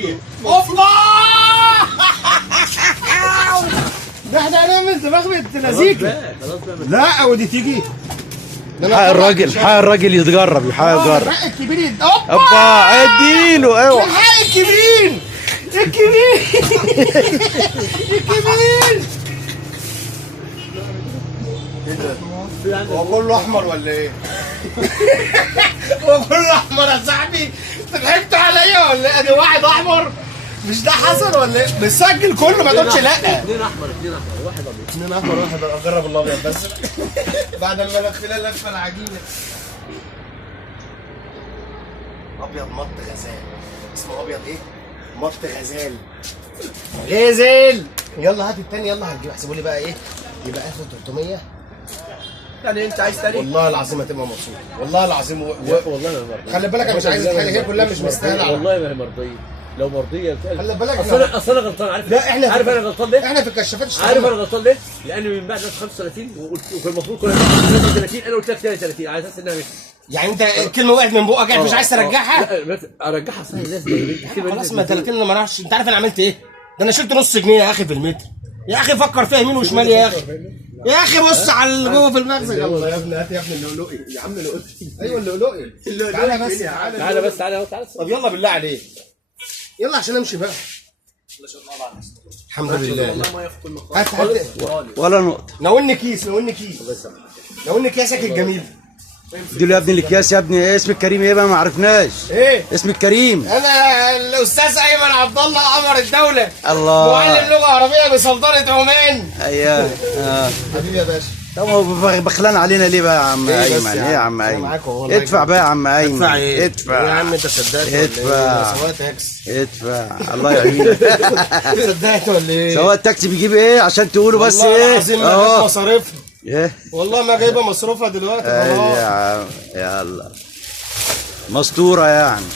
العربيه. اوبا ده احنا هنعمل دماغ بنت لذيذه. لا ودي تيجي حق الراجل يتجرب، يحقق يجرب. الحق الكبير اوبا اديله. اوعى الحق الكبير الكبير. هو كله احمر ولا ايه؟ هو كله احمر يا صاحبي؟ انت ضحكت عليا ولا ايه؟ ادي واحد احمر مش ده حسن ولا ايه؟ بتسجل كله ما تقولش لا. اثنين احمر واحد ابيض. اثنين احمر واحد اجرب الابيض بس بعد ما لفينا اللفه العجينه. ابيض مط غزال، اسمه ابيض ايه؟ مط غزال. غزال. يلا هات التاني، يلا هنجيب. احسبوا لي بقى ايه؟ يبقى 1300. يعني انت عايز تاني؟ والله العظيم هتبقى مبسوط، والله العظيم والله ما مرضيه. خلي بالك انا مش عايز الحاجه هي كلها مش مستاهله. والله ما هي مرضيه. لو مرضيه خلي بالك اصل انا غلطان. عارف لا احنا عارف انا غلطان ليه؟ احنا في الكشافات عارف انا غلطان ليه؟ لان من بعد 35 وكان المفروض كنا 33 انا قلت لك 32 على اساس انها مش يعني انت الكلمه وقعت من بقك مش عايز ترجعها؟ لا ارجعها صحيح لازم. خلاص ما 30 انا ما راحش. انت عارف انا عملت ايه؟ ده انا شلت نص جنيه يا اخي في المتر. يا اخي فكر فيها يمين وشمال يا اخي. يا اخي بص على اللي جوه في المخزن. يلا يا ابني هات يا ابني اللؤلؤي. يا عم اللؤلؤي. ايوه اللؤلؤي. تعالى بس تعالى بس تعالى. طب يلا بالله عليك يلا عشان امشي بقى. الحمد لله. هات ولا نقطة. ناولني كيس ناولني كيسك الجميل. اديله يا ابني الاكياس يا ابني. اسم الكريم ايه بقى؟ ما عرفناش. ايه اسم الكريم؟ انا الاستاذ ايمن عبد الله قمر الدوله. الله. معلم لغه عربيه بسلطنه عمان. ايوه حبيبي يا باشا. طب هو بخلان علينا ليه بقى يا عم ايمن؟ ايه يا عم ايمن؟ ادفع بقى يا عم ايمن. ادفع ايه؟ ادفع يا عم انت صدقت ادفع. سواق تاكسي. ادفع الله يعينك. صدقت ولا ايه؟ سواق التاكسي بيجيب ايه عشان تقولوا بس والله ايه؟ العظيم ما جايبه مصاريفها. ايه؟ والله ما جايبه مصروفها دلوقتي خلاص. يا عم يلا مستوره يعني.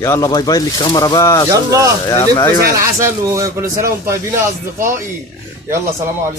يلا باي باي للكاميرا بقى. يلا يا عم نلف زي ايمن. العسل وكل سنه وانتم طيبين يا اصدقائي. يلا سلام عليكم.